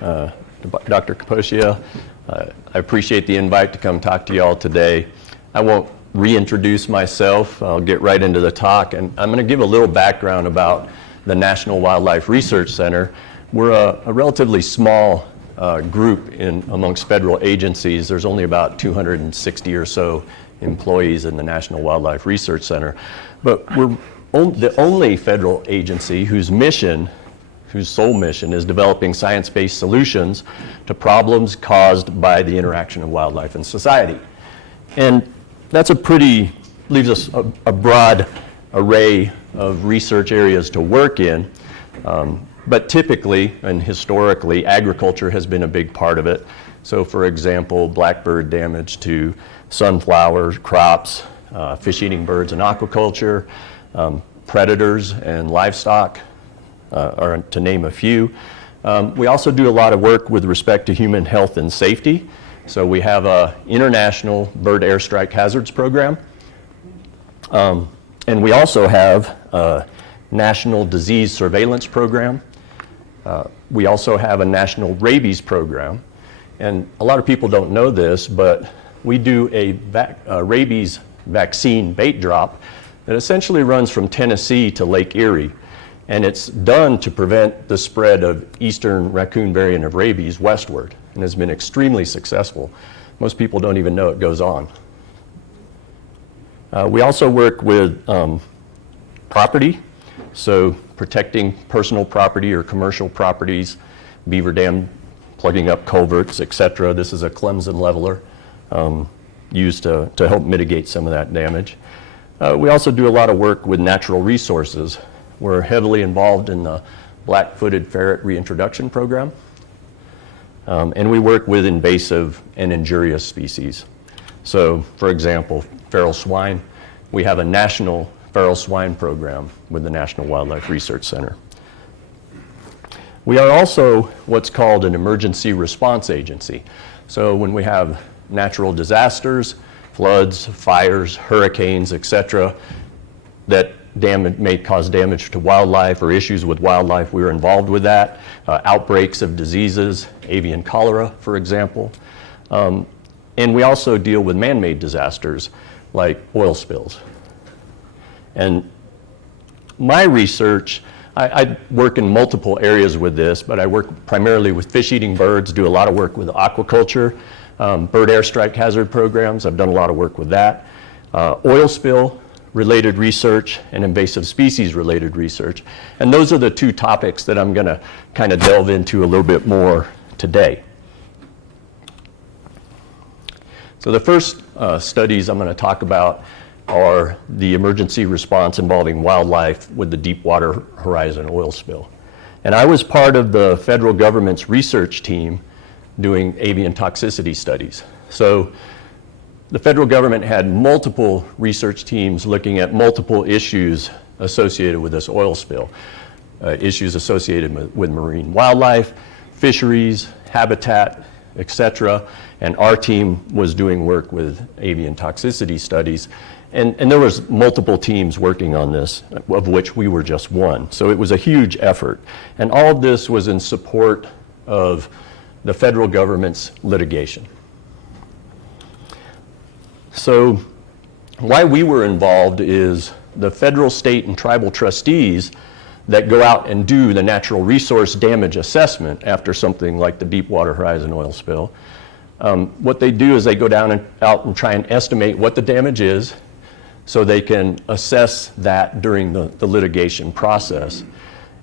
Dr. Kaposia. I appreciate the invite to come talk to you all today. I won't reintroduce myself. I'll get right into the talk, and I'm going to give a little background about the National Wildlife Research Center. We're a relatively small group amongst federal agencies. There's only about 260 or so employees in the National Wildlife Research Center. But we're the only federal agency whose sole mission is developing science-based solutions to problems caused by the interaction of wildlife and society. And that's leaves us a broad array of research areas to work in. But typically and historically, agriculture has been a big part of it. So for example, blackbird damage to sunflower crops, fish-eating birds in aquaculture, predators and livestock, are to name a few. We also do a lot of work with respect to human health and safety. So we have an international bird airstrike hazards program. And we also have a national disease surveillance program. We also have a national rabies program. And a lot of people don't know this, but we do a rabies vaccine bait drop that essentially runs from Tennessee to Lake Erie. And it's done to prevent the spread of eastern raccoon variant of rabies westward, and has been extremely successful. Most people don't even know it goes on. We also work with property, so protecting personal property or commercial properties, beaver dam, plugging up culverts, etc. This is a Clemson leveler used to help mitigate some of that damage. We also do a lot of work with natural resources. We're heavily involved in the black-footed ferret reintroduction program. And we work with invasive and injurious species. So, for example, feral swine. We have a national feral swine program with the National Wildlife Research Center. We are also what's called an emergency response agency. So when we have natural disasters, floods, fires, hurricanes, etc., that may cause damage to wildlife or issues with wildlife, we're involved with that. Outbreaks of diseases, avian cholera, for example. And we also deal with man-made disasters like oil spills. And my research, I work in multiple areas with this, but I work primarily with fish-eating birds, do a lot of work with aquaculture, bird airstrike hazard programs. I've done a lot of work with that. Oil spill related research and invasive species related research. And those are the two topics that I'm going to kind of delve into a little bit more today. So the first studies I'm going to talk about are the emergency response involving wildlife with the Deepwater Horizon oil spill. And I was part of the federal government's research team doing avian toxicity studies. So the federal government had multiple research teams looking at multiple issues associated with this oil spill. Issues associated with marine wildlife, fisheries, habitat, etc. And our team was doing work with avian toxicity studies. And there was multiple teams working on this, of which we were just one. So it was a huge effort. And all of this was in support of the federal government's litigation. So why we were involved is the federal, state, and tribal trustees that go out and do the natural resource damage assessment after something like the Deepwater Horizon oil spill. What they do is they go out and try and estimate what the damage is so they can assess that during the litigation process.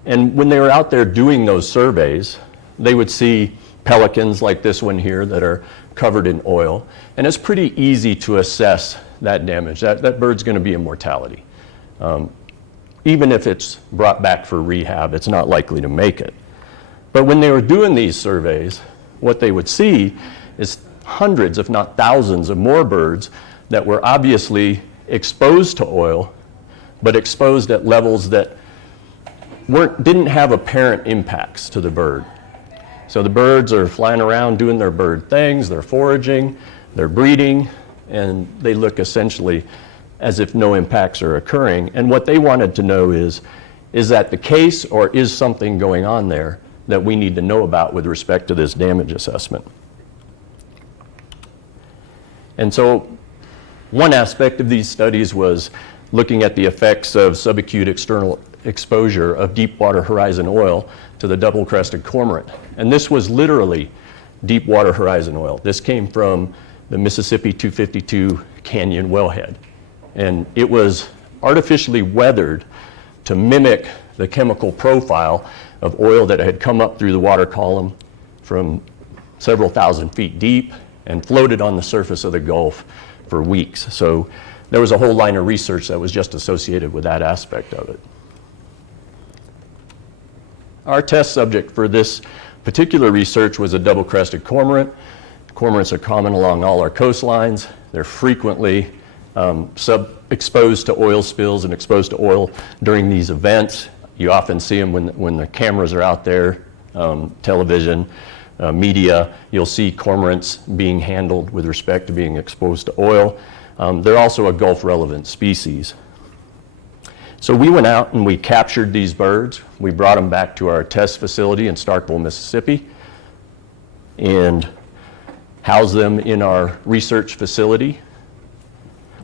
And when they were out there doing those surveys, they would see pelicans like this one here that are covered in oil. And it's pretty easy to assess that damage. That bird's going to be a mortality. Even if it's brought back for rehab, it's not likely to make it. But when they were doing these surveys, what they would see is hundreds, if not thousands, of more birds that were obviously exposed to oil, but exposed at levels that didn't have apparent impacts to the bird. So the birds are flying around doing their bird things, they're foraging, they're breeding, and they look essentially as if no impacts are occurring. And what they wanted to know is that the case, or is something going on there that we need to know about with respect to this damage assessment. And so one aspect of these studies was looking at the effects of subacute external exposure of deep water horizon oil to the double-crested cormorant. And this was literally deep water horizon oil. This came from the Mississippi 252 Canyon wellhead. And it was artificially weathered to mimic the chemical profile of oil that had come up through the water column from several thousand feet deep and floated on the surface of the Gulf for weeks. So there was a whole line of research that was just associated with that aspect of it. Our test subject for this particular research was a double-crested cormorant. Cormorants are common along all our coastlines. They're frequently exposed to oil spills and exposed to oil during these events. You often see them when the cameras are out there, television, media. You'll see cormorants being handled with respect to being exposed to oil. They're also a Gulf-relevant species. So we went out and we captured these birds. We brought them back to our test facility in Starkville, Mississippi, and housed them in our research facility,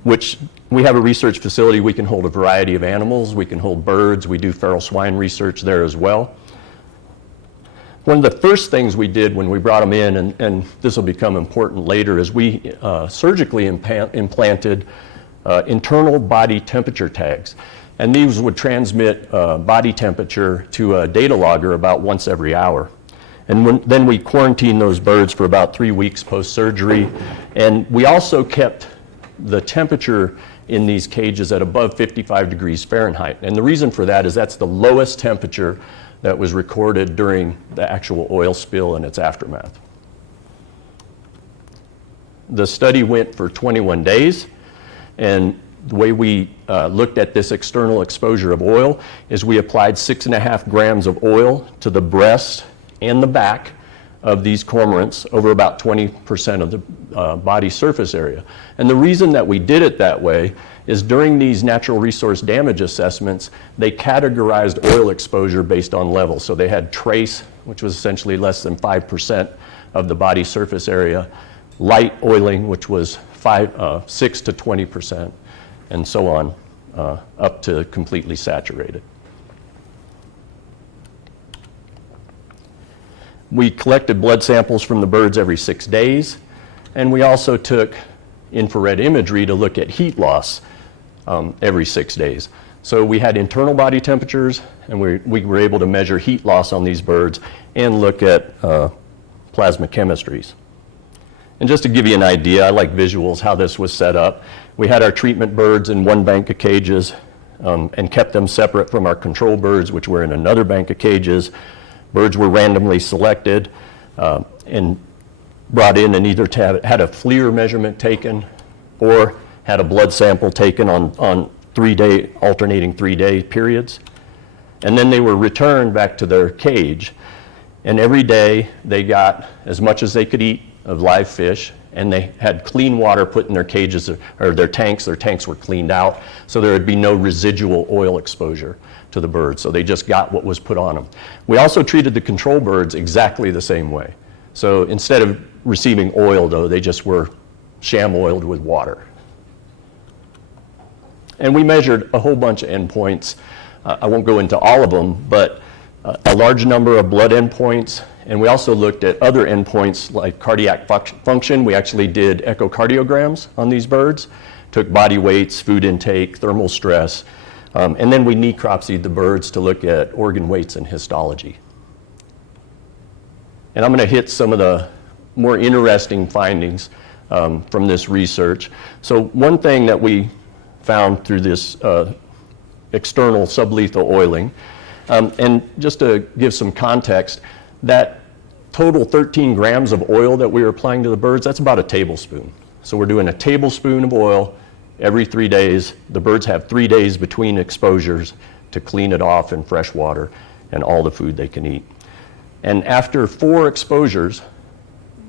which we have a research facility. We can hold a variety of animals. We can hold birds. We do feral swine research there as well. One of the first things we did when we brought them in, and this will become important later, is we surgically implanted internal body temperature tags. And these would transmit body temperature to a data logger about once every hour. And then we quarantined those birds for about 3 weeks post-surgery. And we also kept the temperature in these cages at above 55 degrees Fahrenheit. And the reason for that is that's the lowest temperature that was recorded during the actual oil spill and its aftermath. The study went for 21 days, and the way we looked at this external exposure of oil is we applied 6.5 grams of oil to the breast and the back of these cormorants over about 20% of the body surface area. And the reason that we did it that way is during these natural resource damage assessments, they categorized oil exposure based on level. So they had trace, which was essentially less than 5% of the body surface area, light oiling, which was 6 to 20%, and so on, up to completely saturated. We collected blood samples from the birds every 6 days, and we also took infrared imagery to look at heat loss every 6 days. So we had internal body temperatures, and we were able to measure heat loss on these birds and look at plasma chemistries. And just to give you an idea, I like visuals, how this was set up. We had our treatment birds in one bank of cages and kept them separate from our control birds, which were in another bank of cages. Birds were randomly selected and brought in and either had a FLIR measurement taken or had a blood sample taken on alternating 3-day periods. And then they were returned back to their cage. And every day they got as much as they could eat of live fish, and they had clean water put in their cages or their tanks. Their tanks were cleaned out, so there would be no residual oil exposure to the birds. So they just got what was put on them. We also treated the control birds exactly the same way. So instead of receiving oil, though, they just were sham oiled with water. And we measured a whole bunch of endpoints. I won't go into all of them, but a large number of blood endpoints. And we also looked at other endpoints like cardiac function. We actually did echocardiograms on these birds, took body weights, food intake, thermal stress, and then we necropsied the birds to look at organ weights and histology. And I'm going to hit some of the more interesting findings from this research. So one thing that we found through this external sublethal oiling, and just to give some context, that total 13 grams of oil that we were applying to the birds, that's about a tablespoon. So we're doing a tablespoon of oil every 3 days. The birds have 3 days between exposures to clean it off in fresh water and all the food they can eat. And after 4 exposures,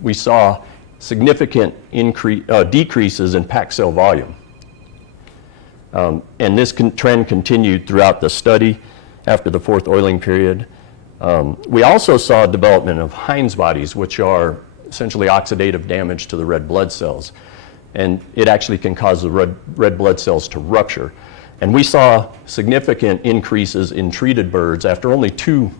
we saw significant decreases in packed cell volume. And this trend continued throughout the study. After the 4th oiling period, We also saw development of Heinz bodies, which are essentially oxidative damage to the red blood cells. And it actually can cause the red blood cells to rupture. And we saw significant increases in treated birds after only 2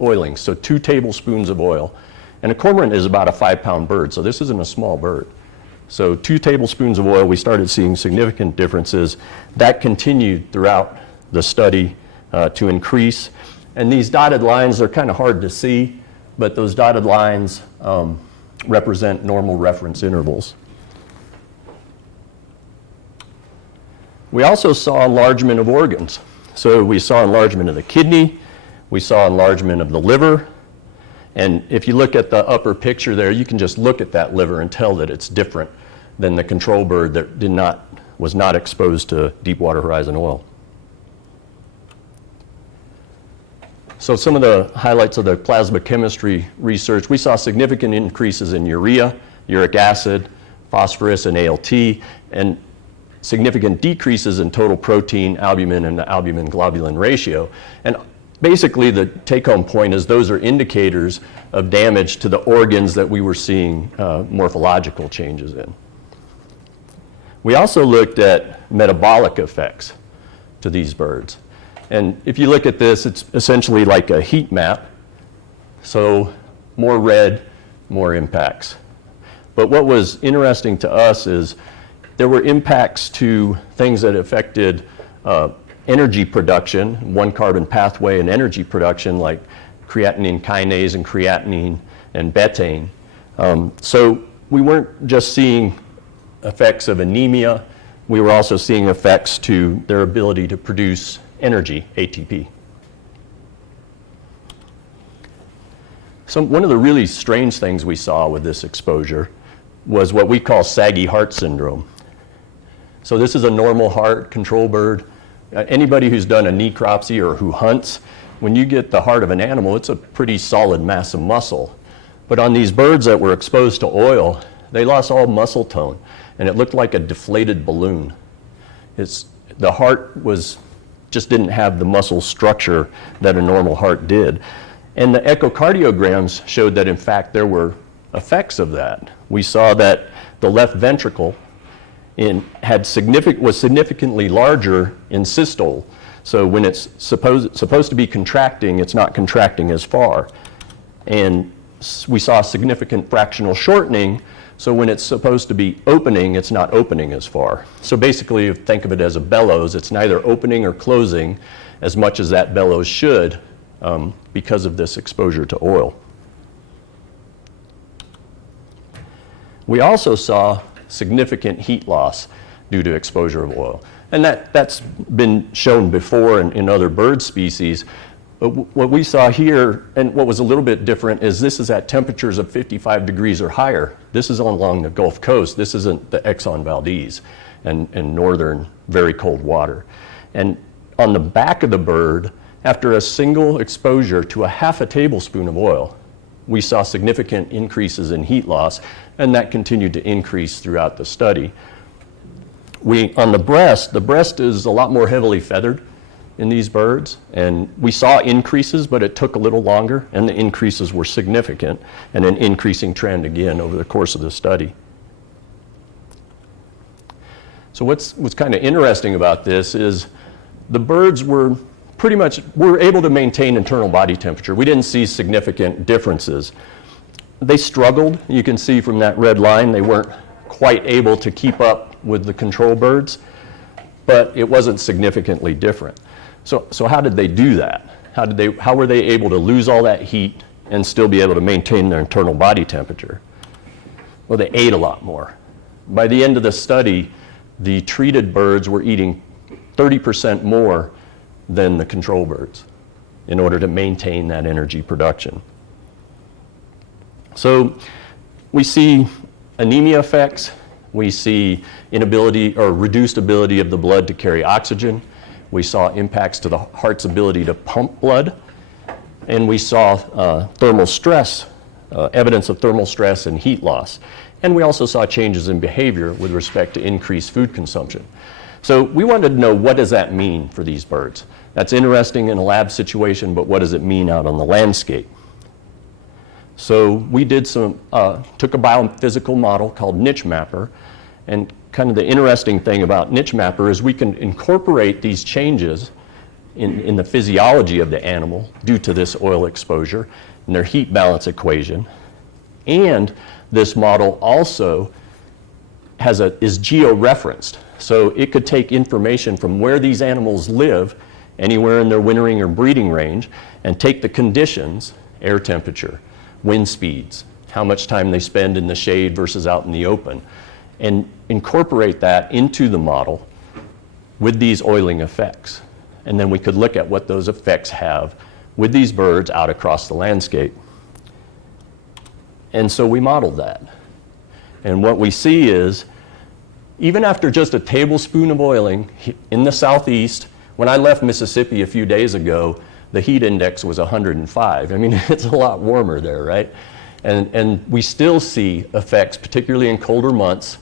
oilings, so 2 tablespoons of oil. And a cormorant is about a 5-pound bird, so this isn't a small bird. So 2 tablespoons of oil, we started seeing significant differences. That continued throughout the study to increase. And these dotted lines are kind of hard to see, but those dotted lines represent normal reference intervals. We also saw enlargement of organs. So we saw enlargement of the kidney, we saw enlargement of the liver, and if you look at the upper picture there, you can just look at that liver and tell that it's different than the control bird that was not exposed to deepwater horizon oil. So some of the highlights of the plasma chemistry research, we saw significant increases in urea, uric acid, phosphorus, and ALT, and significant decreases in total protein, albumin, and the albumin globulin ratio. And basically the take-home point is those are indicators of damage to the organs that we were seeing morphological changes in. We also looked at metabolic effects to these birds. And if you look at this, it's essentially like a heat map. So more red, more impacts. But what was interesting to us is there were impacts to things that affected energy production, 1-carbon pathway and energy production, like creatinine kinase and creatinine and betaine. So we weren't just seeing effects of anemia, we were also seeing effects to their ability to produce energy, ATP. So one of the really strange things we saw with this exposure was what we call saggy heart syndrome. So this is a normal heart control bird. Anybody who's done a necropsy or who hunts, when you get the heart of an animal, it's a pretty solid mass of muscle. But on these birds that were exposed to oil, they lost all muscle tone, and it looked like a deflated balloon. The heart just didn't have the muscle structure that a normal heart did. And the echocardiograms showed that, in fact, there were effects of that. We saw that the left ventricle was significantly larger in systole. So when it's supposed to be contracting, it's not contracting as far. And we saw significant fractional shortening, so when it's supposed to be opening, it's not opening as far. So basically, think of it as a bellows. It's neither opening or closing as much as that bellows should because of this exposure to oil. We also saw significant heat loss due to exposure of oil. And that's been shown before in other bird species. But what we saw here, and what was a little bit different, is this is at temperatures of 55 degrees or higher. This is along the Gulf Coast. This isn't the Exxon Valdez and northern, very cold water. And on the back of the bird, after a single exposure to a half a tablespoon of oil, we saw significant increases in heat loss, and that continued to increase throughout the study. On the breast is a lot more heavily feathered in these birds, and we saw increases, but it took a little longer, and the increases were significant, and an increasing trend again over the course of the study. So what's kind of interesting about this is the birds were able to maintain internal body temperature. We didn't see significant differences. They struggled. You can see from that red line, they weren't quite able to keep up with the control birds, but it wasn't significantly different. So how did they do that? How were they able to lose all that heat and still be able to maintain their internal body temperature? Well, they ate a lot more. By the end of the study, the treated birds were eating 30% more than the control birds in order to maintain that energy production. So we see anemia effects, we see inability or reduced ability of the blood to carry oxygen, we saw impacts to the heart's ability to pump blood, and we saw thermal stress, evidence of thermal stress and heat loss. And we also saw changes in behavior with respect to increased food consumption. So we wanted to know, what does that mean for these birds? That's interesting in a lab situation, but what does it mean out on the landscape? So we did took a biophysical model called Niche Mapper, and kind of the interesting thing about Niche Mapper is we can incorporate these changes in the physiology of the animal due to this oil exposure and their heat balance equation. And this model also is geo-referenced. So it could take information from where these animals live, anywhere in their wintering or breeding range, and take the conditions, air temperature, wind speeds, how much time they spend in the shade versus out in the open, and incorporate that into the model with these oiling effects. And then we could look at what those effects have with these birds out across the landscape. And so we modeled that. And what we see is, even after just a tablespoon of oiling in the southeast, when I left Mississippi a few days ago, the heat index was 105. I mean, it's a lot warmer there, right? And we still see effects, particularly in colder months,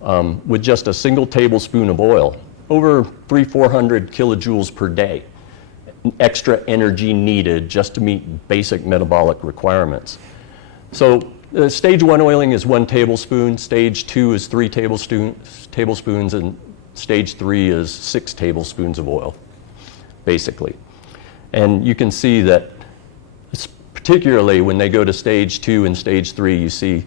with just a single tablespoon of oil, over 300-400 kilojoules per day, extra energy needed just to meet basic metabolic requirements. So stage 1 oiling is 1 tablespoon, stage 2 is 3 tablespoons, and stage 3 is 6 tablespoons of oil, basically. And you can see that, particularly when they go to stage 2 and stage 3, you see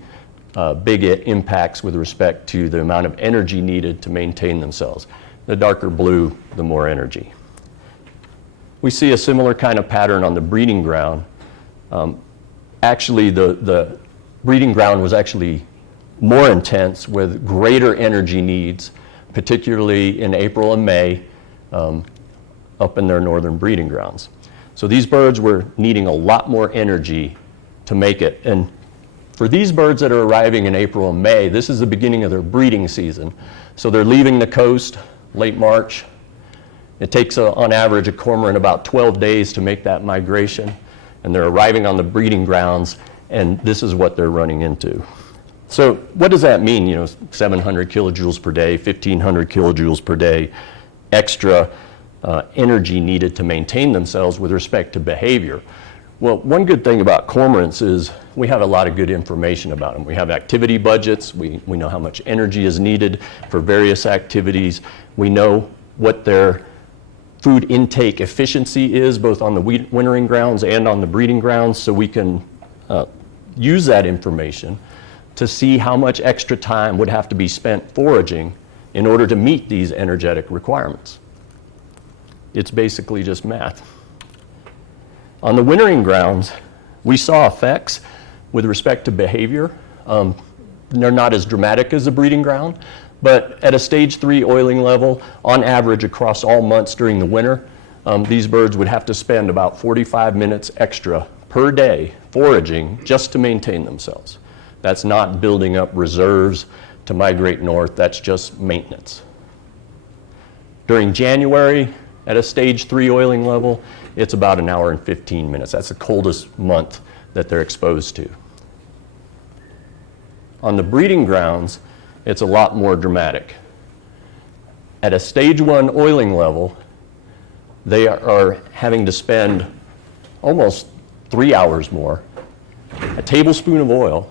big impacts with respect to the amount of energy needed to maintain themselves. The darker blue, the more energy. We see a similar kind of pattern on the breeding ground. Actually, the breeding ground was actually more intense with greater energy needs, particularly in April and May, up in their northern breeding grounds. So these birds were needing a lot more energy to make it. And for these birds that are arriving in April and May, this is the beginning of their breeding season. So they're leaving the coast late March. It takes, on average, a cormorant about 12 days to make that migration. And they're arriving on the breeding grounds, and this is what they're running into. So what does that mean? 700 kilojoules per day, 1,500 kilojoules per day, extra energy needed to maintain themselves with respect to behavior. Well, one good thing about cormorants is we have a lot of good information about them. We have activity budgets. We know how much energy is needed for various activities. We know what their food intake efficiency is, both on the wintering grounds and on the breeding grounds, so we can use that information to see how much extra time would have to be spent foraging in order to meet these energetic requirements. It's basically just math. On the wintering grounds, we saw effects with respect to behavior. They're not as dramatic as the breeding ground, but at a stage 3 oiling level, on average across all months during the winter, these birds would have to spend about 45 minutes extra per day foraging just to maintain themselves. That's not building up reserves to migrate north, that's just maintenance. During January, at a stage 3 oiling level, it's about 1 hour and 15 minutes. That's the coldest month that they're exposed to. On the breeding grounds, it's a lot more dramatic. At a stage 1 oiling level, they are having to spend almost 3 hours more, a tablespoon of oil,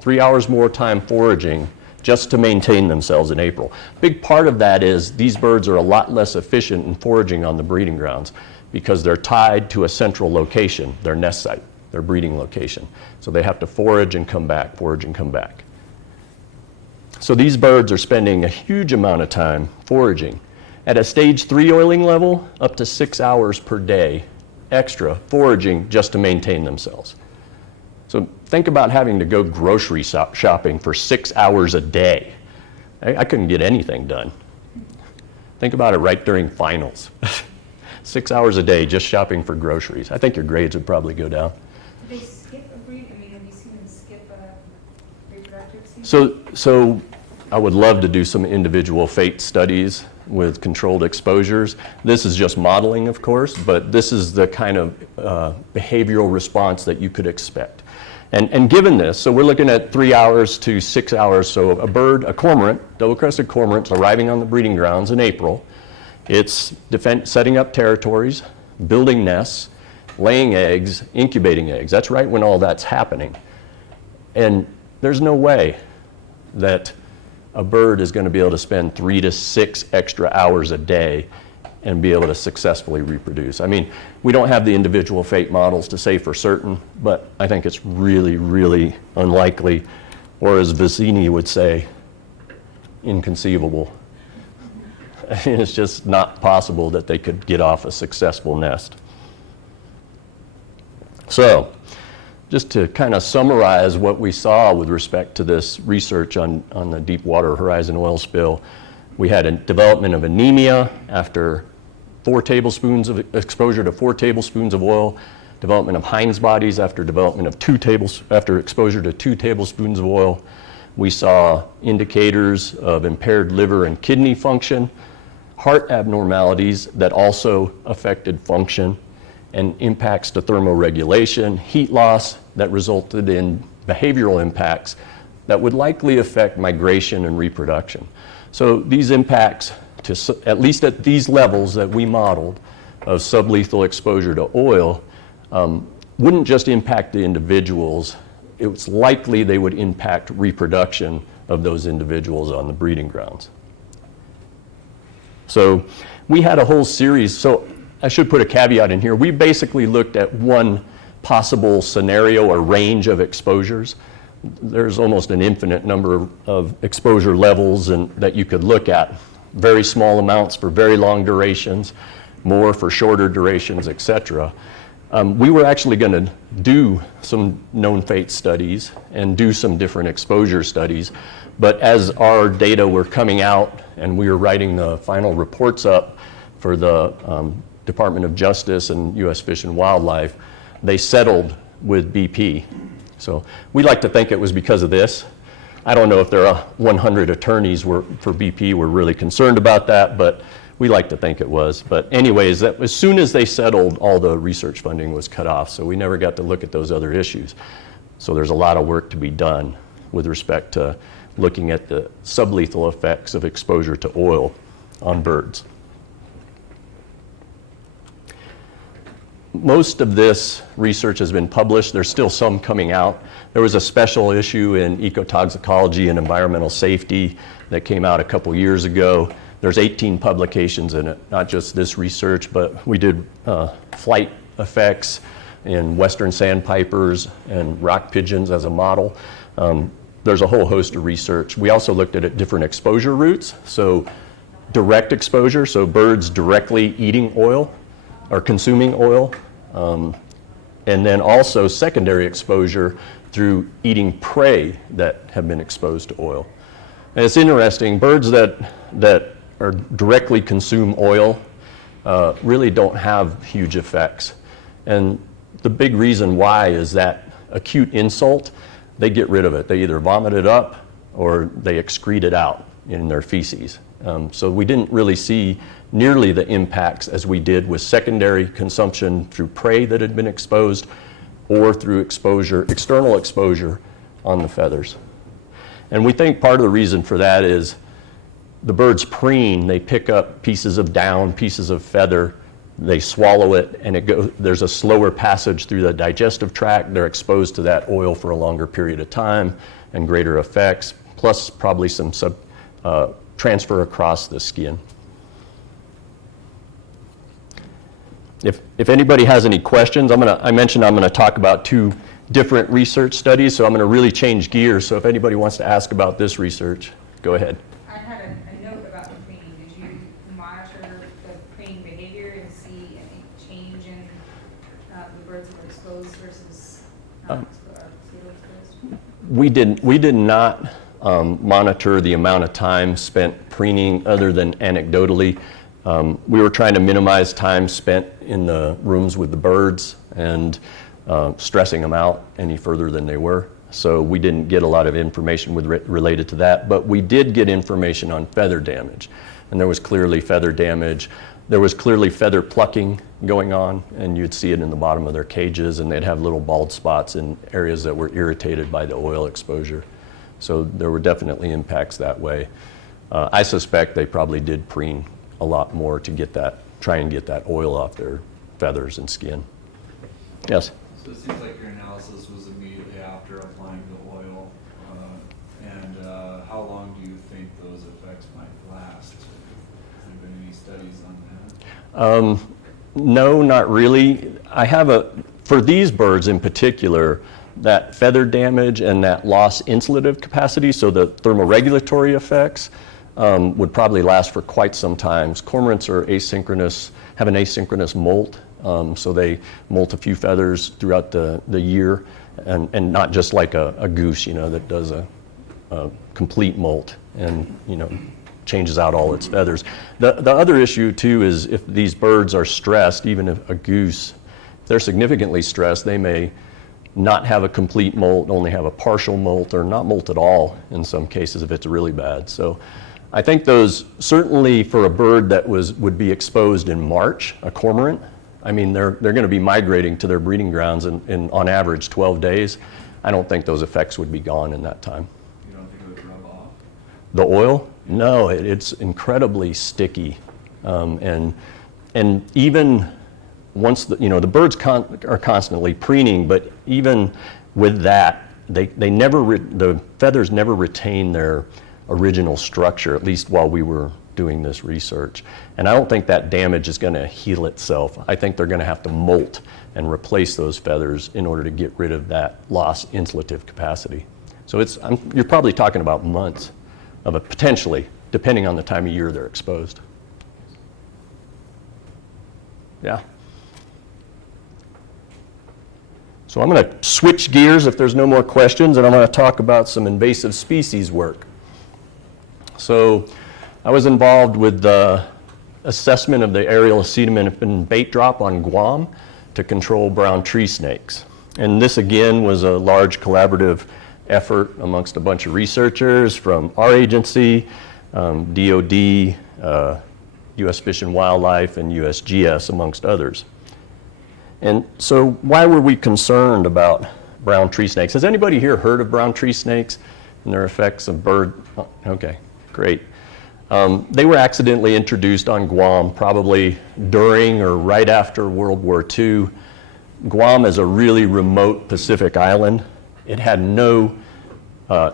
3 hours more time foraging just to maintain themselves in April. Big part of that is these birds are a lot less efficient in foraging on the breeding grounds because they're tied to a central location, their nest site, their breeding location. So they have to forage and come back, forage and come back. So these birds are spending a huge amount of time foraging. At a stage 3 oiling level, up to 6 hours per day extra foraging just to maintain themselves. So think about having to go grocery shopping for 6 hours a day. I couldn't get anything done. Think about it right during finals. 6 hours a day just shopping for groceries. I think your grades would probably go down. Do they skip a breed? I mean, have you seen them skip a reproductive season? So I would love to do some individual fate studies with controlled exposures. This is just modeling, of course, but this is the kind of behavioral response that you could expect. And given this, so we're looking at 3 hours to 6 hours. So a cormorant, double-crested cormorants arriving on the breeding grounds in April, It's setting up territories, building nests, laying eggs, incubating eggs. That's right when all that's happening. And there's no way that a bird is going to be able to spend 3 to 6 extra hours a day and be able to successfully reproduce. I mean, we don't have the individual fate models to say for certain, but I think it's really, really unlikely, or as Vicini would say, inconceivable. I mean, it's just not possible that they could get off a successful nest. So, just to kind of summarize what we saw with respect to this research on the Deepwater Horizon oil spill, we had a development of anemia after 4 tablespoons of exposure to 4 tablespoons of oil, development of Heinz bodies after development of after exposure to 2 tablespoons of oil. We saw indicators of impaired liver and kidney function, heart abnormalities that also affected function, and impacts to thermoregulation, heat loss that resulted in behavioral impacts that would likely affect migration and reproduction. So these impacts, at least at these levels that we modeled of sublethal exposure to oil, wouldn't just impact the individuals, it's likely they would impact reproduction of those individuals on the breeding grounds. So we had a whole series, so I should put a caveat in here. We basically looked at one possible scenario or range of exposures. There's almost an infinite number of exposure levels that you could look at. Very small amounts for very long durations, more for shorter durations, et cetera. We were actually going to do some known fate studies and do some different exposure studies, but as our data were coming out and we were writing the final reports up for the Department of Justice and U.S. Fish and Wildlife, they settled with BP. So we like to think it was because of this. I don't know if there are 100 attorneys for BP were really concerned about that, but we like to think it was. But anyways, as soon as they settled, all the research funding was cut off, so we never got to look at those other issues. So there's a lot of work to be done with respect to looking at the sublethal effects of exposure to oil on birds. Most of this research has been published. There's still some coming out. There was a special issue in Ecotoxicology and Environmental Safety that came out a couple years ago. There's 18 publications in it, not just this research, but we did flight effects in western sandpipers and rock pigeons as a model. There's a whole host of research. We also looked at different exposure routes, so direct exposure, so birds directly eating oil or consuming oil, and then also secondary exposure through eating prey that have been exposed to oil. And it's interesting, birds that are directly consume oil really don't have huge effects. And the big reason why is that acute insult, they get rid of it. They either vomit it up or they excrete it out in their feces. So we didn't really see nearly the impacts as we did with secondary consumption through prey that had been exposed or through exposure, external exposure on the feathers. And we think part of the reason for that is the birds preen, they pick up pieces of down, pieces of feather, they swallow it, and there's a slower passage through the digestive tract. They're exposed to that oil for a longer period of time and greater effects, plus probably some transfer across the skin. If anybody has any questions, I mentioned I'm going to talk about 2 different research studies, so I'm going to really change gears. So if anybody wants to ask about this research, go ahead. I had a note about the preening. Did you monitor the preening behavior and see any change in the birds that were exposed versus pseudo-exposed? We did not monitor the amount of time spent preening other than anecdotally. We were trying to minimize time spent in the rooms with the birds and stressing them out any further than they were. So we didn't get a lot of information related to that, but we did get information on feather damage. And there was clearly feather damage. There was clearly feather plucking going on, and you'd see it in the bottom of their cages, and they'd have little bald spots in areas that were irritated by the oil exposure. So there were definitely impacts that way. I suspect they probably did preen a lot more to try and get that oil off their feathers and skin. Yes? So it seems like your analysis was immediately after applying the oil. And how long do you think those effects might last? Has there been any studies on that? No, not really. For these birds in particular, that feather damage and that lost insulative capacity, so the thermoregulatory effects, would probably last for quite some time. Cormorants are asynchronous, have an asynchronous molt, so they molt a few feathers throughout the year, and not just like a goose, that does a complete molt and, changes out all its feathers. The other issue too is if these birds are stressed, even if a goose, if they're significantly stressed, they may not have a complete molt, only have a partial molt, or not molt at all in some cases if it's really bad. So I think those, certainly for a bird that would be exposed in March, a cormorant, I mean, they're going to be migrating to their breeding grounds in on average 12 days. I don't think those effects would be gone in that time. You don't think it would rub off? The oil? No, it's incredibly sticky. And even once the birds are constantly preening, but even with that, the feathers never retain their original structure, at least while we were doing this research. And I don't think that damage is going to heal itself. I think they're going to have to molt and replace those feathers in order to get rid of that lost insulative capacity. So you're probably talking about months of it, potentially, depending on the time of year they're exposed. Yeah. So I'm going to switch gears if there's no more questions, and I'm going to talk about some invasive species work. So I was involved with the assessment of the aerial acetaminophen bait drop on Guam to control brown tree snakes. And this again was a large collaborative effort amongst a bunch of researchers from our agency, DOD, U.S. Fish and Wildlife, and USGS, amongst others. And so why were we concerned about brown tree snakes? Has anybody here heard of brown tree snakes and their effects of bird? Oh, okay, great. They were accidentally introduced on Guam probably during or right after World War II. Guam is a really remote Pacific island. It had no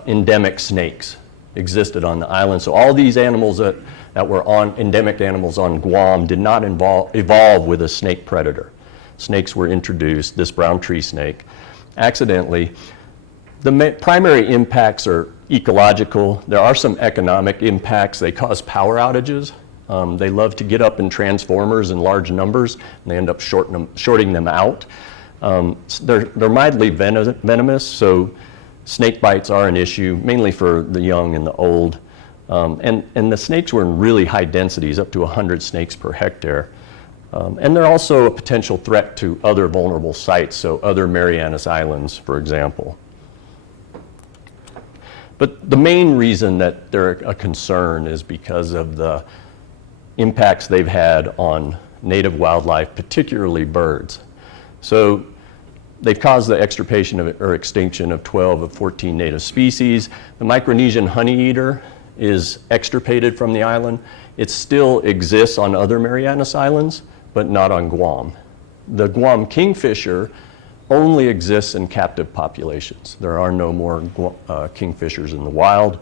endemic snakes existed on the island. So all these animals that were endemic animals on Guam did not evolve with a snake predator. Snakes were introduced, this brown tree snake, accidentally. The primary impacts are ecological. There are some economic impacts. They cause power outages. They love to get up in transformers in large numbers, and they end up shorting them out. They're mildly venomous, so snake bites are an issue, mainly for the young and the old. And the snakes were in really high densities, up to 100 snakes per hectare. And they're also a potential threat to other vulnerable sites, so other Marianas Islands, for example. But the main reason that they're a concern is because of the impacts they've had on native wildlife, particularly birds. So they've caused the extirpation or extinction of 12 of 14 native species. The Micronesian honeyeater is extirpated from the island. It still exists on other Marianas Islands, but not on Guam. The Guam kingfisher only exists in captive populations. There are no more kingfishers in the wild.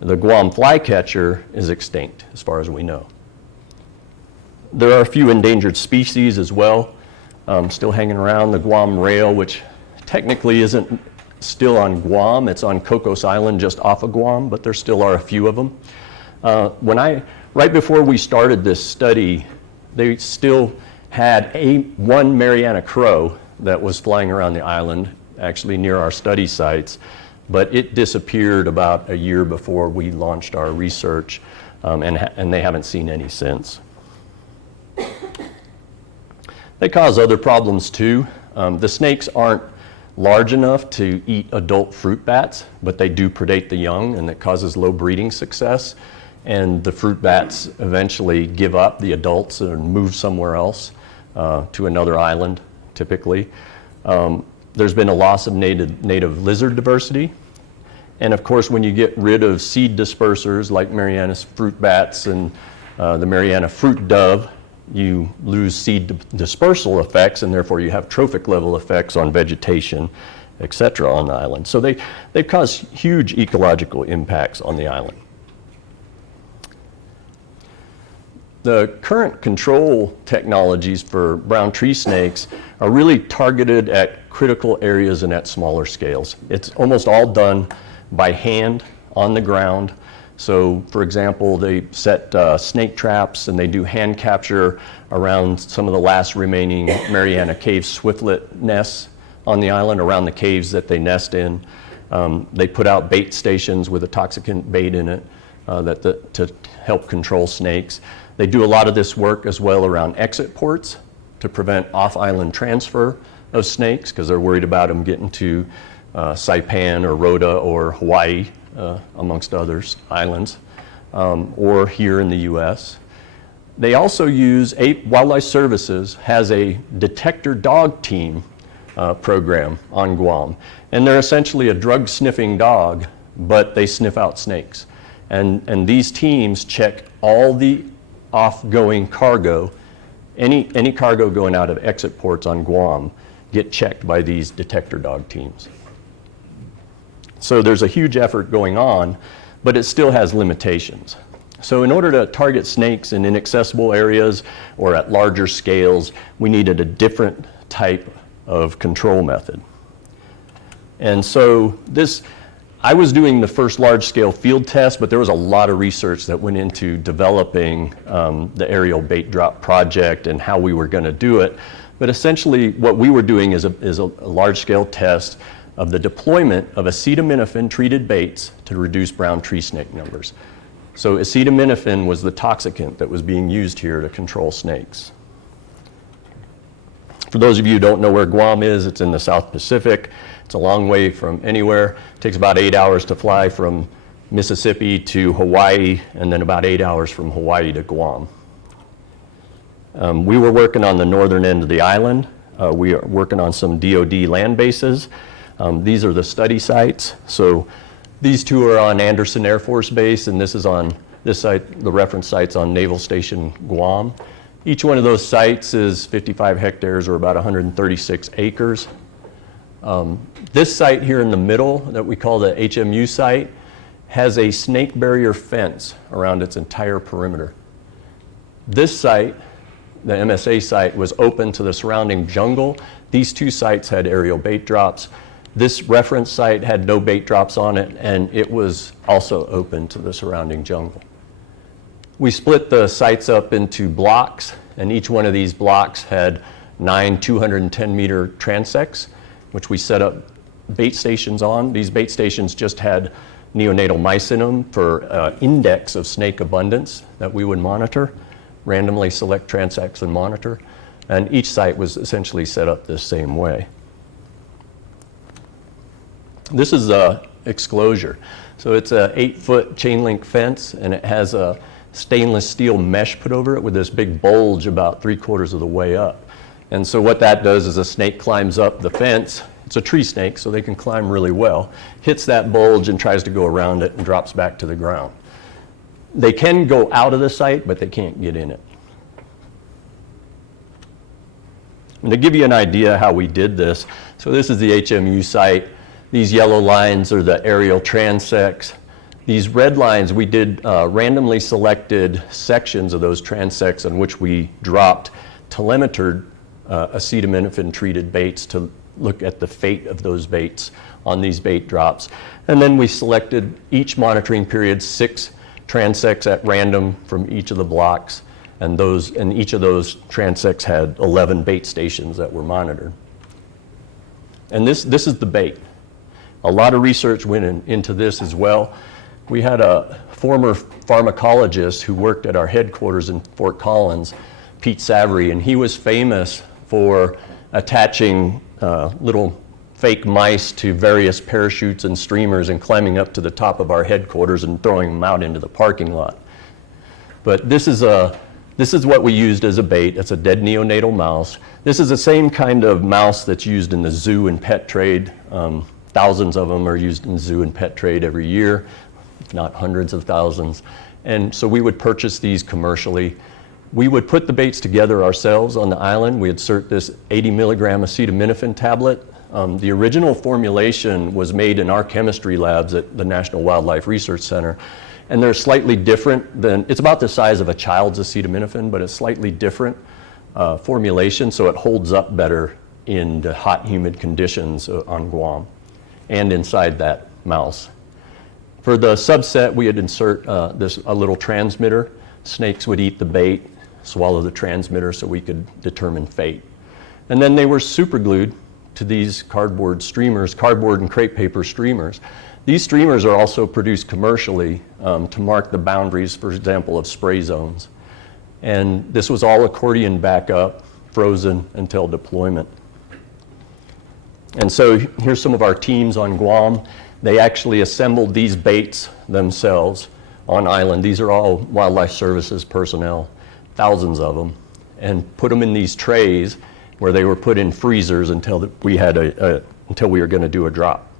The Guam flycatcher is extinct, as far as we know. There are a few endangered species as well, still hanging around. The Guam rail, which technically isn't still on Guam, it's on Cocos Island just off of Guam, but there still are a few of them. Right before we started this study, they still had one Mariana crow that was flying around the island, actually near our study sites, but it disappeared about a year before we launched our research, and they haven't seen any since. They cause other problems too. The snakes aren't large enough to eat adult fruit bats, but they do predate the young, and it causes low breeding success. And the fruit bats eventually give up the adults and move somewhere else to another island, typically. There's been a loss of native lizard diversity. And of course, when you get rid of seed dispersers like Marianas fruit bats and the Mariana fruit dove, you lose seed dispersal effects, and therefore you have trophic level effects on vegetation, et cetera, on the island. So they cause huge ecological impacts on the island. The current control technologies for brown tree snakes are really targeted at critical areas and at smaller scales. It's almost all done by hand on the ground. So, for example, they set snake traps and they do hand capture around some of the last remaining Mariana cave swiftlet nests on the island, around the caves that they nest in. They put out bait stations with a toxicant bait in it to help control snakes. They do a lot of this work as well around exit ports to prevent off-island transfer of snakes, because they're worried about them getting to Saipan or Rota or Hawaii, amongst others, islands, or here in the US. They also use, Wildlife Services has a detector dog team program on Guam. And they're essentially a drug-sniffing dog, but they sniff out snakes. And these teams check all the off-going cargo, any cargo going out of exit ports on Guam get checked by these detector dog teams. So there's a huge effort going on, but it still has limitations. So in order to target snakes in inaccessible areas or at larger scales, we needed a different type of control method. And so I was doing the first large-scale field test, but there was a lot of research that went into developing the aerial bait drop project and how we were going to do it. But essentially, what we were doing is a large-scale test of the deployment of acetaminophen-treated baits to reduce brown tree snake numbers. So acetaminophen was the toxicant that was being used here to control snakes. For those of you who don't know where Guam is, it's in the South Pacific. It's a long way from anywhere. It takes about 8 hours to fly from Mississippi to Hawaii, and then about 8 hours from Hawaii to Guam. We were working on the northern end of the island. We are working on some DoD land bases. These are the study sites. So these two are on Anderson Air Force Base, and this site, the reference site's on Naval Station Guam. Each one of those sites is 55 hectares or about 136 acres. This site here in the middle that we call the HMU site has a snake barrier fence around its entire perimeter. This site, the MSA site, was open to the surrounding jungle. These two sites had aerial bait drops. This reference site had no bait drops on it, and it was also open to the surrounding jungle. We split the sites up into blocks, and each one of these blocks had 9 210-meter transects, which we set up bait stations on. These bait stations just had neonatal mice in them for index of snake abundance that we would monitor, randomly select transects and monitor. And each site was essentially set up the same way. This is Exclosure. So it's a 8-foot chain link fence, and it has a stainless steel mesh put over it with this big bulge about 3/4 of the way up. And so what that does is a snake climbs up the fence. It's a tree snake, so they can climb really well, hits that bulge and tries to go around it and drops back to the ground. They can go out of the site, but they can't get in it. And to give you an idea how we did this, so this is the HMU site. These yellow lines are the aerial transects. These red lines, we did randomly selected sections of those transects on which we dropped telemetered acetaminophen-treated baits to look at the fate of those baits on these bait drops. And then we selected each monitoring period 6 transects at random from each of the blocks, and each of those transects had 11 bait stations that were monitored. And this is the bait. A lot of research went into this as well. We had a former pharmacologist who worked at our headquarters in Fort Collins, Pete Savory, and he was famous for attaching little fake mice to various parachutes and streamers and climbing up to the top of our headquarters and throwing them out into the parking lot. But this is what we used as a bait. It's a dead neonatal mouse. This is the same kind of mouse that's used in the zoo and pet trade. Thousands of them are used in zoo and pet trade every year, if not hundreds of thousands. And so we would purchase these commercially. We would put the baits together ourselves on the island. We insert this 80 milligram acetaminophen tablet. The original formulation was made in our chemistry labs at the National Wildlife Research Center. And they're slightly different than, it's about the size of a child's acetaminophen, but it's slightly different formulation, so it holds up better in the hot, humid conditions on Guam and inside that mouse. For the subset, we would insert a little transmitter. Snakes would eat the bait, swallow the transmitter so we could determine fate. And then they were super glued to these cardboard streamers, cardboard and crepe paper streamers. These streamers are also produced commercially to mark the boundaries, for example, of spray zones. And this was all accordion back up, frozen until deployment. And so here's some of our teams on Guam. They actually assembled these baits themselves on island. These are all Wildlife Services personnel, thousands of them, and put them in these trays where they were put in freezers until we were going to do a drop.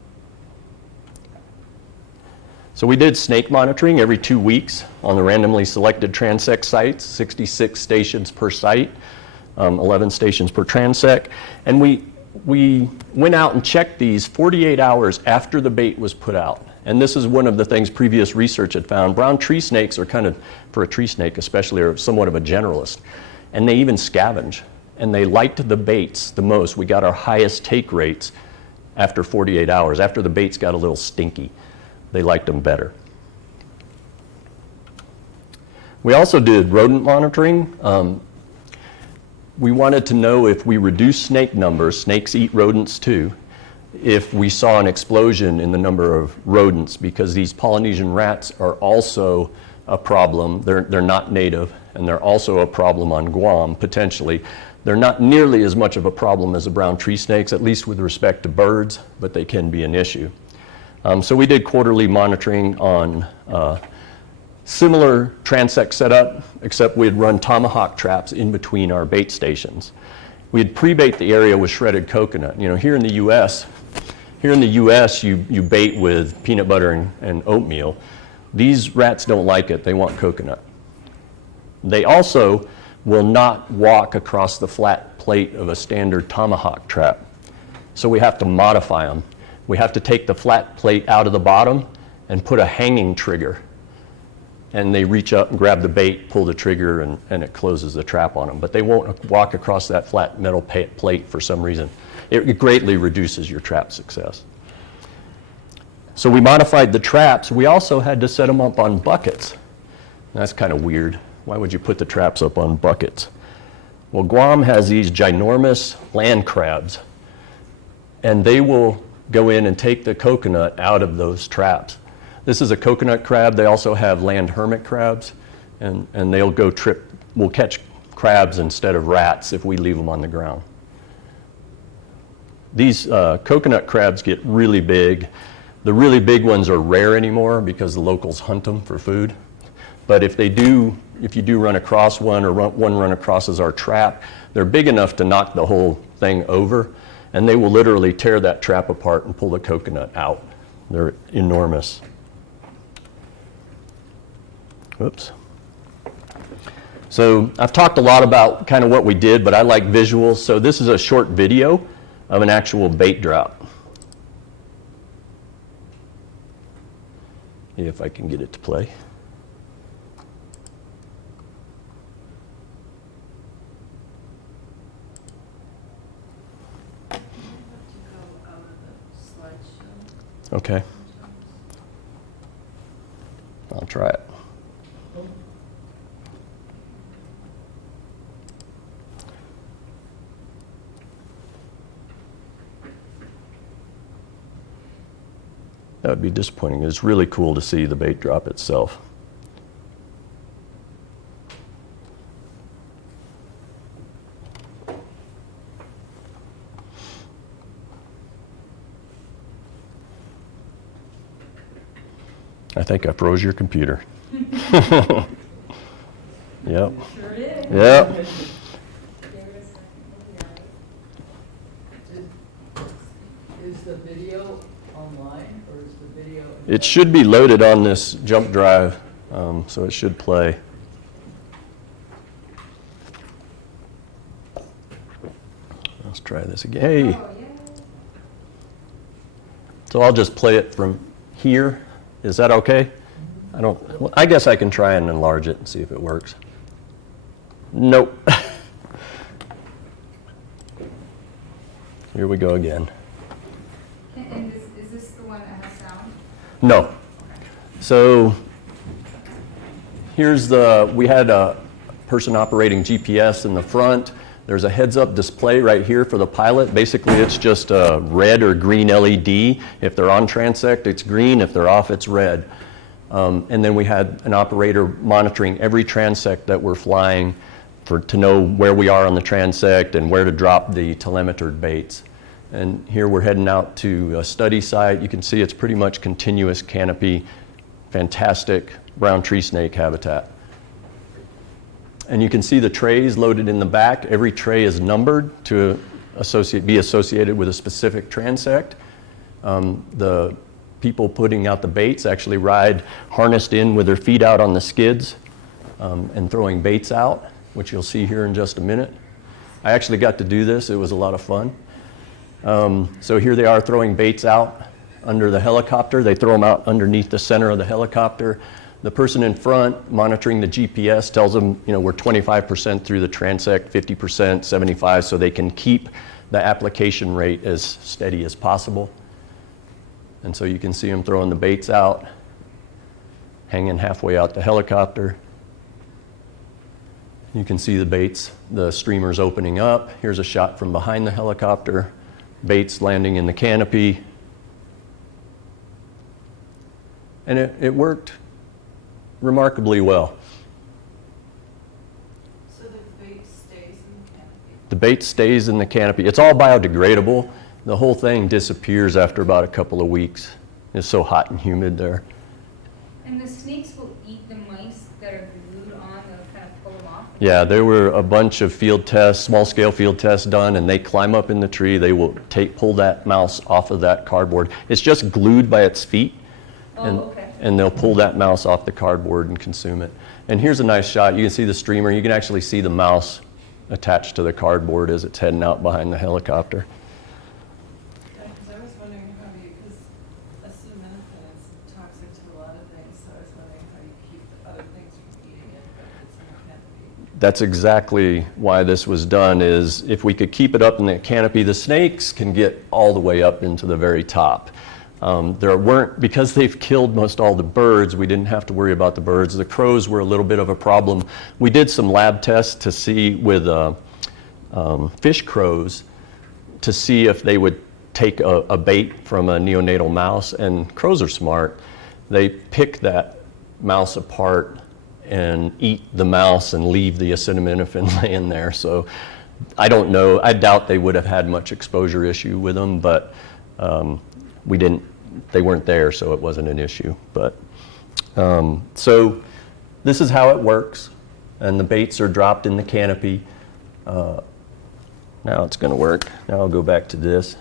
So we did snake monitoring every 2 weeks on the randomly selected transect sites, 66 stations per site, 11 stations per transect, and we went out and checked these 48 hours after the bait was put out. And this is one of the things previous research had found. Brown tree snakes are kind of, for a tree snake especially, are somewhat of a generalist. And they even scavenge. And they liked the baits the most. We got our highest take rates after 48 hours. After the baits got a little stinky, they liked them better. We also did rodent monitoring. We wanted to know if we reduce snake numbers, snakes eat rodents too, if we saw an explosion in the number of rodents, because these Polynesian rats are also a problem. They're not native, and they're also a problem on Guam, potentially. They're not nearly as much of a problem as the brown tree snakes, at least with respect to birds, but they can be an issue. So we did quarterly monitoring on similar transect setup, except we'd run tomahawk traps in between our bait stations. We'd pre-bait the area with shredded coconut. You know, here in the U.S., you bait with peanut butter and oatmeal. These rats don't like it. They want coconut. They also will not walk across the flat plate of a standard tomahawk trap. So we have to modify them. We have to take the flat plate out of the bottom and put a hanging trigger. And they reach up and grab the bait, pull the trigger, and it closes the trap on them. But they won't walk across that flat metal plate for some reason. It greatly reduces your trap success. So we modified the traps. We also had to set them up on buckets. That's kind of weird. Why would you put the traps up on buckets? Well, Guam has these ginormous land crabs, and they will go in and take the coconut out of those traps. This is a coconut crab. They also have land hermit crabs, and we'll catch crabs instead of rats if we leave them on the ground. These coconut crabs get really big. The really big ones are rare anymore because the locals hunt them for food. But if you do run across one, or one run across our trap, they're big enough to knock the whole thing over, and they will literally tear that trap apart and pull the coconut out. They're enormous. Oops. So I've talked a lot about kind of what we did, but I like visuals. So this is a short video of an actual bait drop. If I can get it to play. Okay. I'll try it. That would be disappointing. It's really cool to see the bait drop itself. I think I froze your computer. Yep. Sure is. Yep. Is the video online, or is the video? It should be loaded on this jump drive. So it should play. Let's try this again. Hey. Oh, yeah. So I'll just play it from here. Is that okay? Well, I guess I can try and enlarge it and see if it works. Nope. Here we go again. And is this the one that has sound? No. So we had a person operating GPS in the front. There's a heads-up display right here for the pilot. Basically, it's just a red or green LED. If they're on transect, it's green. If they're off, it's red. And then we had an operator monitoring every transect that we're flying to know where we are on the transect and where to drop the telemetered baits. And here we're heading out to a study site. You can see it's pretty much continuous canopy, fantastic brown tree snake habitat. And you can see the trays loaded in the back. Every tray is numbered to be associated with a specific transect. The people putting out the baits actually ride harnessed in with their feet out on the skids and throwing baits out, which you'll see here in just a minute. I actually got to do this. It was a lot of fun. So here they are throwing baits out under the helicopter. They throw them out underneath the center of the helicopter. The person in front monitoring the GPS tells them, we're 25% through the transect, 50%, 75%, so they can keep the application rate as steady as possible. And so you can see them throwing the baits out, hanging halfway out the helicopter. You can see the baits, the streamers opening up. Here's a shot from behind the helicopter, baits landing in the canopy. And it worked remarkably well. So the bait stays in the canopy? The bait stays in the canopy. It's all biodegradable. The whole thing disappears after about a couple of weeks. It's so hot and humid there. And the snakes will eat the mice that are glued on, they'll kind of pull them off? Yeah, there were a bunch of field tests, small-scale field tests done, and they climb up in the tree. They will pull that mouse off of that cardboard. It's just glued by its feet. Okay. And they'll pull that mouse off the cardboard and consume it. And here's a nice shot. You can see the streamer. You can actually see the mouse attached to the cardboard as it's heading out behind the helicopter. Yeah, because I was wondering because acetaminophen is toxic to a lot of things, so I was wondering how you keep the other things from eating it, but it's in the canopy. That's exactly why this was done, is if we could keep it up in the canopy, the snakes can get all the way up into the very top. Because they've killed most all the birds, we didn't have to worry about the birds. The crows were a little bit of a problem. We did some lab tests to see with fish crows to see if they would take a bait from a neonatal mouse, and crows are smart. They pick that mouse apart and eat the mouse and leave the acetaminophen laying there. So I don't know. I doubt they would have had much exposure issue with them, but they weren't there, so it wasn't an issue. But so this is how it works, and the baits are dropped in the canopy. Now it's going to work. Now I'll go back to this.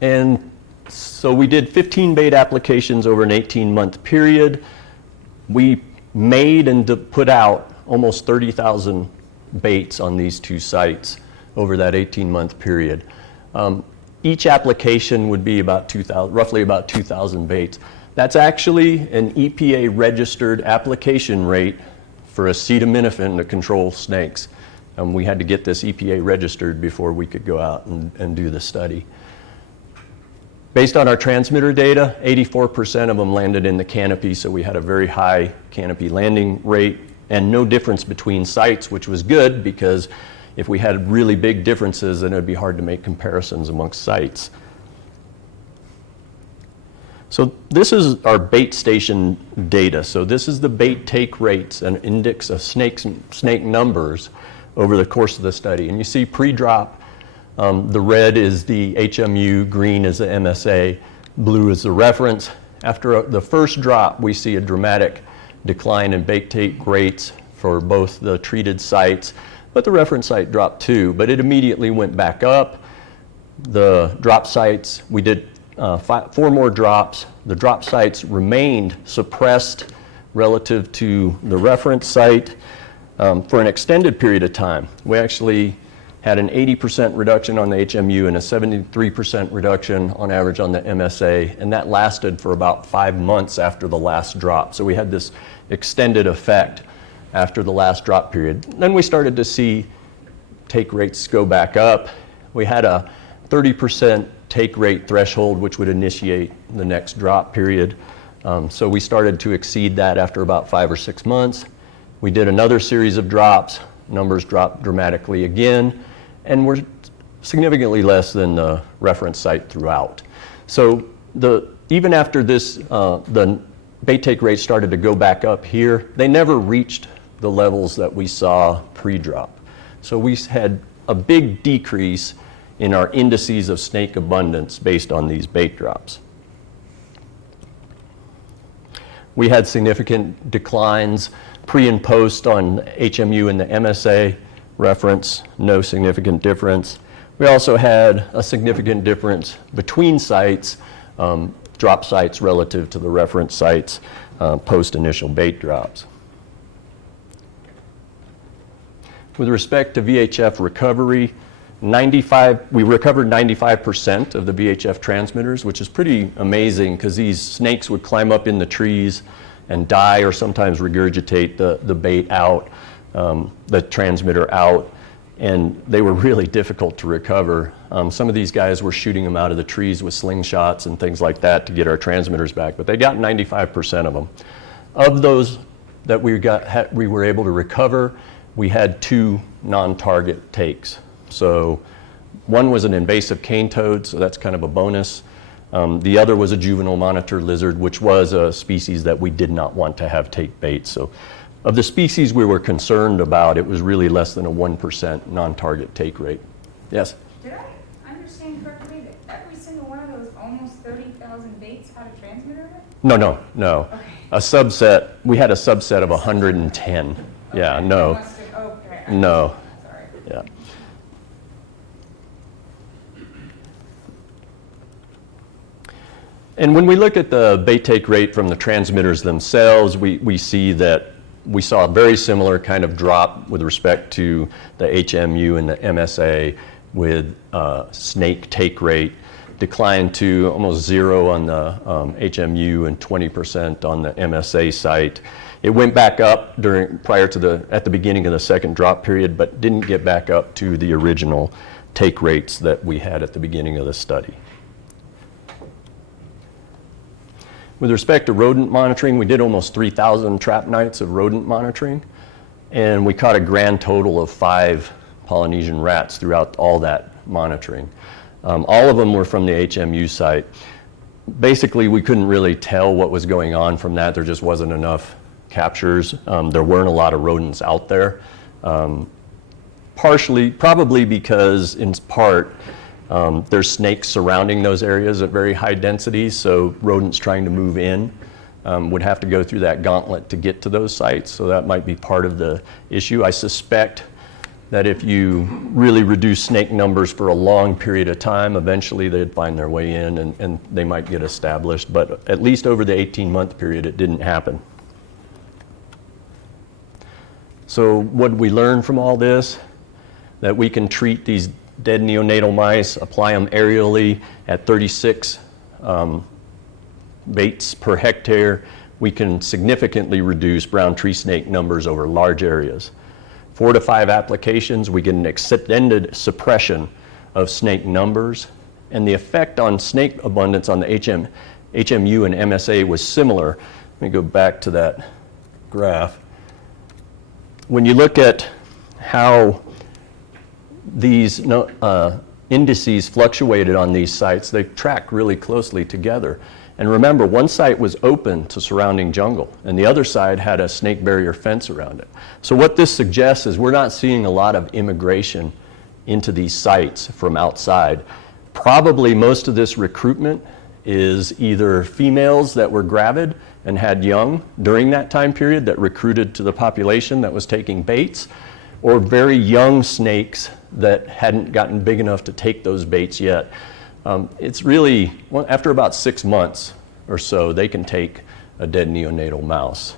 And so we did 15 bait applications over an 18-month period. We made and put out almost 30,000 baits on these two sites over that 18-month period. Each application would be roughly about 2,000 baits. That's actually an EPA registered application rate for acetaminophen to control snakes. We had to get this EPA registered before we could go out and do the study. Based on our transmitter data, 84% of them landed in the canopy, so we had a very high canopy landing rate and no difference between sites, which was good because if we had really big differences, then it would be hard to make comparisons amongst sites. So this is our bait station data. So this is the bait take rates and index of snake numbers over the course of the study. And you see pre-drop, the red is the HMU, green is the MSA, blue is the reference. After the first drop, we see a dramatic decline in bait take rates for both the treated sites, but the reference site dropped too, but it immediately went back up. the drop sites, we did 4 more drops. The drop sites remained suppressed relative to the reference site for an extended period of time. We actually had an 80% reduction on the HMU and a 73% reduction on average on the MSA, and that lasted for about 5 months after the last drop. So we had this extended effect after the last drop period. Then we started to see take rates go back up. We had a 30% take rate threshold, which would initiate the next drop period. So we started to exceed that after about 5 or 6 months. We did another series of drops. Numbers dropped dramatically again, and were significantly less than the reference site throughout. So even after this, the bait take rate started to go back up here, they never reached the levels that we saw pre-drop. So we had a big decrease in our indices of snake abundance based on these bait drops. We had significant declines pre and post on HMU and the MSA reference, no significant difference. We also had a significant difference between sites, drop sites relative to the reference sites post initial bait drops. With respect to VHF recovery, we recovered 95% of the VHF transmitters, which is pretty amazing because these snakes would climb up in the trees and die or sometimes regurgitate the bait out, the transmitter out, and they were really difficult to recover. Some of these guys were shooting them out of the trees with slingshots and things like that to get our transmitters back, but they got 95% of them. Of those that we were able to recover, we had 2 non-target takes. So one was an invasive cane toad, so that's kind of a bonus. The other was a juvenile monitor lizard, which was a species that we did not want to have take bait. So of the species we were concerned about, it was really less than a 1% non-target take rate. Yes? Did I understand correctly that every single one of those almost 30,000 baits had a transmitter in it? No. Okay. A subset, we had a subset of 110. Yeah, Okay, no. Okay. No. Sorry. Yeah. And when we look at the bait take rate from the transmitters themselves, we see that we saw a very similar kind of drop with respect to the HMU and the MSA, with snake take rate declined to almost 0 on the HMU and 20% on the MSA site. It went back up at the beginning of the second drop period, but didn't get back up to the original take rates that we had at the beginning of the study. With respect to rodent monitoring, we did almost 3,000 trap nights of rodent monitoring, and we caught a grand total of 5 Polynesian rats throughout all that monitoring. All of them were from the HMU site. Basically, we couldn't really tell what was going on from that. There just wasn't enough captures. There weren't a lot of rodents out there. Probably because, in part, there's snakes surrounding those areas at very high densities, so rodents trying to move in would have to go through that gauntlet to get to those sites, so that might be part of the issue. I suspect that if you really reduce snake numbers for a long period of time, eventually they'd find their way in and they might get established, but at least over the 18-month period it didn't happen. So what did we learn from all this? That we can treat these dead neonatal mice, apply them aerially at 36 baits per hectare. We can significantly reduce brown tree snake numbers over large areas. 4 to 5 applications, we get an extended suppression of snake numbers, and the effect on snake abundance on the HMU and MSA was similar. Let me go back to that graph. When you look at how these indices fluctuated on these sites, they track really closely together. And remember, one site was open to surrounding jungle, and the other side had a snake barrier fence around it. So what this suggests is we're not seeing a lot of immigration into these sites from outside. Probably most of this recruitment is either females that were gravid and had young during that time period that recruited to the population that was taking baits, or very young snakes that hadn't gotten big enough to take those baits yet. It's really, well, after about 6 months or so, they can take a dead neonatal mouse.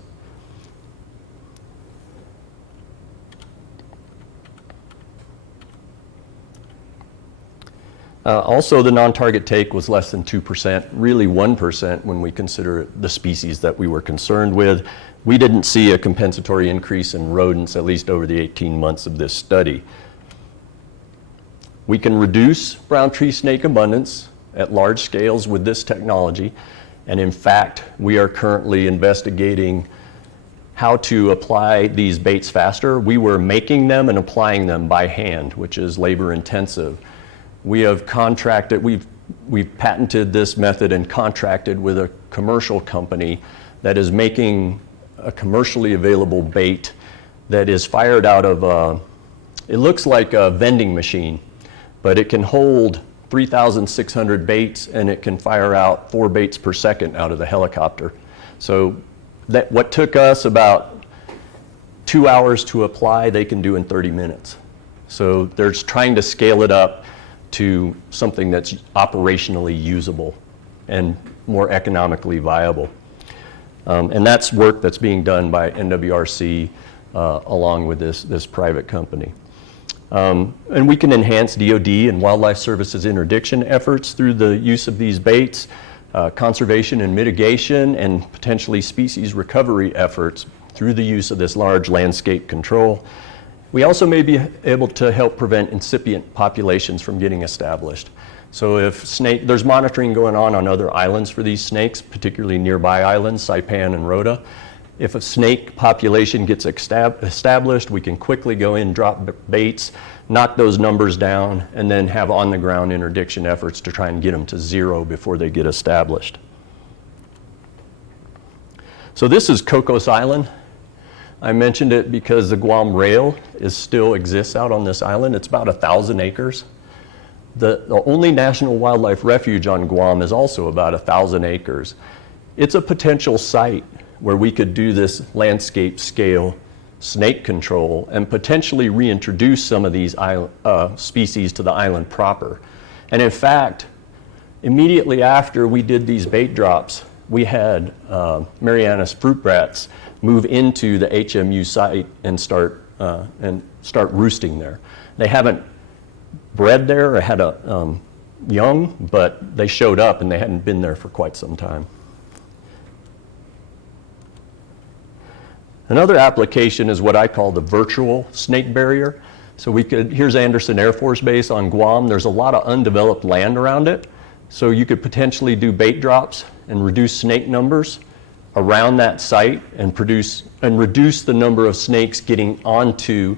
Also, the non-target take was less than 2%, really 1% when we consider the species that we were concerned with. We didn't see a compensatory increase in rodents, at least over the 18 months of this study. We can reduce brown tree snake abundance at large scales with this technology, and in fact, we are currently investigating how to apply these baits faster. We were making them and applying them by hand, which is labor intensive. We have contracted, we've patented this method and contracted with a commercial company that is making a commercially available bait that is fired out of it looks like a vending machine, but it can hold 3,600 baits and it can fire out 4 baits per second out of the helicopter. So that what took us about 2 hours to apply, they can do in 30 minutes. So they're just trying to scale it up to something that's operationally usable and more economically viable. And that's work that's being done by NWRC along with this private company. And we can enhance DoD and Wildlife Services interdiction efforts through the use of these baits, conservation and mitigation, and potentially species recovery efforts through the use of this large landscape control. We also may be able to help prevent incipient populations from getting established. So if there's monitoring going on other islands for these snakes, particularly nearby islands, Saipan and Rota. If a snake population gets established, we can quickly go in, drop baits, knock those numbers down, and then have on-the-ground interdiction efforts to try and get them to 0 before they get established. So this is Cocos Island. I mentioned it because the Guam rail still exists out on this island. It's about 1,000 acres. The only national wildlife refuge on Guam is also about 1,000 acres. It's a potential site where we could do this landscape scale snake control and potentially reintroduce some of these species to the island proper. And in fact, immediately after we did these bait drops, we had Marianas fruit bats move into the HMU site and start roosting there. They haven't bred there or had a young, but they showed up and they hadn't been there for quite some time. Another application is what I call the virtual snake barrier. So here's Anderson Air Force Base on Guam. There's a lot of undeveloped land around it. So you could potentially do bait drops and reduce snake numbers around that site and reduce the number of snakes getting onto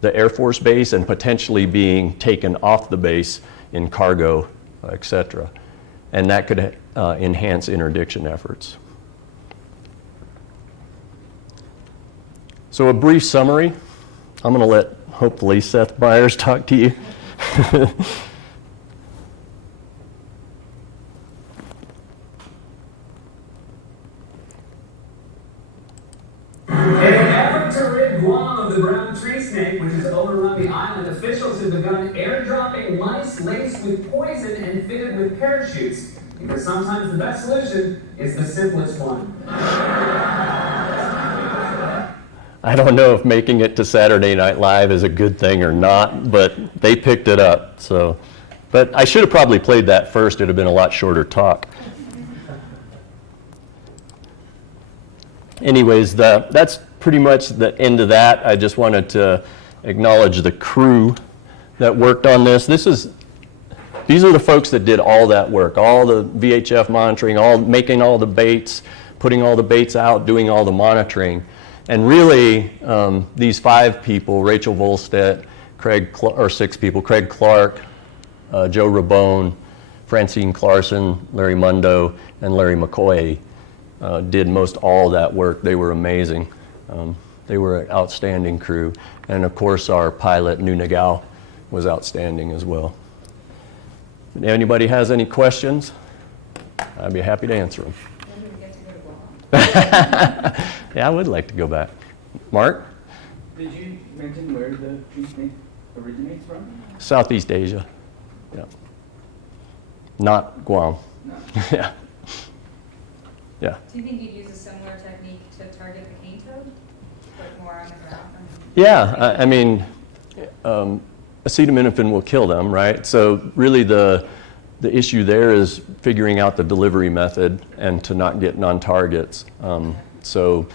the Air Force Base and potentially being taken off the base in cargo, etc. And that could enhance interdiction efforts. So a brief summary. I'm going to let, hopefully, Seth Byers talk to you. In an effort to rid Guam of the brown tree snake, which has overrun the island, officials have begun airdropping mice laced with poison and fitted with parachutes, because sometimes the best solution is the simplest one. I don't know if making it to Saturday Night Live is a good thing or not, but they picked it up. So, but I should have probably played that first. It would have been a lot shorter talk. Anyways, that's pretty much the end of that. I just wanted to acknowledge the crew that worked on this. These are the folks that did all that work, all the VHF monitoring, making all the baits, putting all the baits out, doing all the monitoring. And really, these 5 people, Rachel Volstedt, or 6 people, Craig Clark, Joe Rabone, Francine Clarson, Larry Mundo, and Larry McCoy, did most all that work. They were amazing. They were an outstanding crew. And of course, our pilot, Nu Nagao, was outstanding as well. If anybody has any questions, I'd be happy to answer them. When do we get to go to Guam? Yeah, I would like to go back. Mark? Did you mention where the tree snake originates from? Southeast Asia. Yeah. Not Guam. No. Yeah. Yeah. Do you think you'd use a similar technique to target the cane toad, but more on the ground? Yeah, I mean, acetaminophen will kill them, right? So really the issue there is figuring out the delivery method and to not get non-targets. So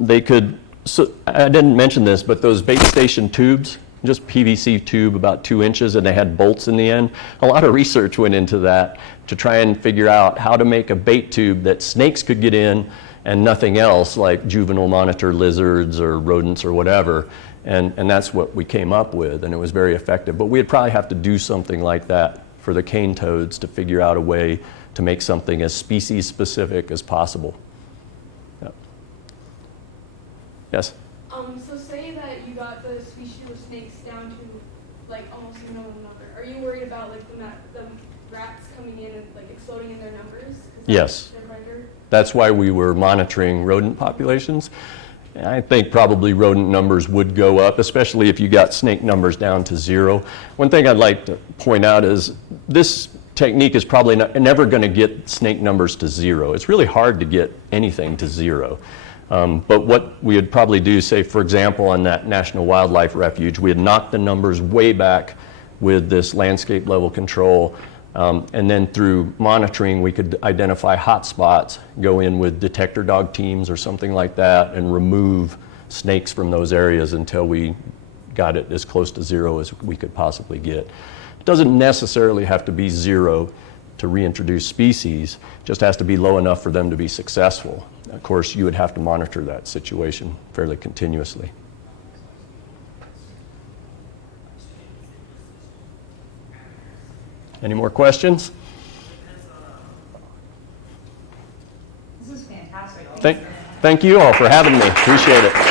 they could, so I didn't mention this, but those bait station tubes, just PVC tube about 2 inches, and they had bolts in the end. A lot of research went into that to try and figure out how to make a bait tube that snakes could get in and nothing else, like juvenile monitor lizards or rodents or whatever. And that's what we came up with, and it was very effective. But we'd probably have to do something like that for the cane toads to figure out a way to make something as species specific as possible. Yeah. Yes? So say that you got the species of snakes down to like almost a known number. Are you worried about like the rats coming in and like exploding in their numbers? Yes. That's why we were monitoring rodent populations. I think probably rodent numbers would go up, especially if you got snake numbers down to 0. One thing I'd like to point out is this technique is probably never going to get snake numbers to 0. It's really hard to get anything to 0. But what we would probably do, say for example on that National Wildlife Refuge, we had knocked the numbers way back with this landscape level control. And then through monitoring, we could identify hot spots, go in with detector dog teams or something like that, and remove snakes from those areas until we got it as close to 0 as we could possibly get. It doesn't necessarily have to be 0 to reintroduce species, it just has to be low enough for them to be successful. Of course, you would have to monitor that situation fairly continuously. Any more questions? This is fantastic. Thank you all for having me. Appreciate it.